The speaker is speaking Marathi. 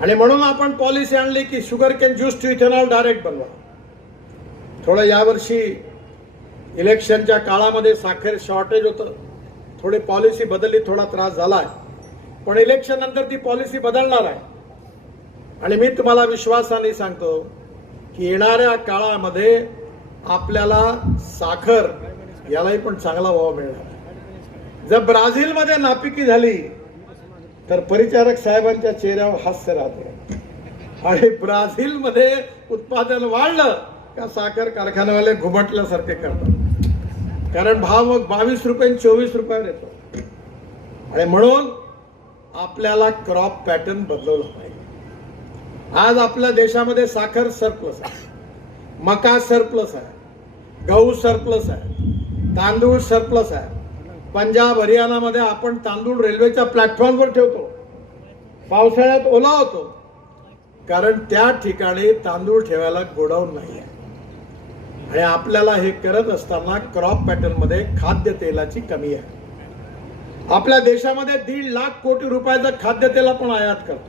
आणि म्हणून आपण पॉलिसी आणली की sugarcane juice to ethanol direct बनवा. थोडं यावर्षी इलेक्शनच्या काळामध्ये साखर शॉर्टेज होतं. थोडी पॉलिसी बदलली थोडा त्रास झाला आहे पण इलेक्शन नंतर ती पॉलिसी बदलणार आहे. आणि मी तुम्हाला विश्वासाने सांगतो की येणाऱ्या काळामध्ये आपल्याला साखर यालाही पण चांगला भाव मिळणार जर ब्राझीलमध्ये नापिकी झाली तर परिचारक साहेबांच्या चेहऱ्यावर हास्य राहतो आणि ब्राझीलमध्ये उत्पादन वाढलं का साखर कारखानावाले घुमटल्यासारखे करतात. कारण भाव मग बावीस रुपये चोवीस रुपयावर येतो. आणि म्हणून आपल्याला क्रॉप पॅटर्न बदलवलं पाहिजे. आज आपल्या देशामध्ये साखर सरप्लस आहे. मका सरप्लस आहे. गहू सरप्लस आहे. तांदूळ सरप्लस आहे. पंजाब हरियाणामध्ये आपण तांदूळ रेल्वेच्या प्लॅटफॉर्मवर ठेवतो. पावसाळ्यात ओला होतो. कारण त्या ठिकाणी तांदूळ ठेवायला गोडाऊन नाही आहे आणि आपल्याला हे करत असताना क्रॉप पॅटर्नमध्ये खाद्य तेलाची कमी आहे. आपल्या देशामध्ये दीड लाख कोटी रुपयाचं खाद्यतेल आपण आयात करतो.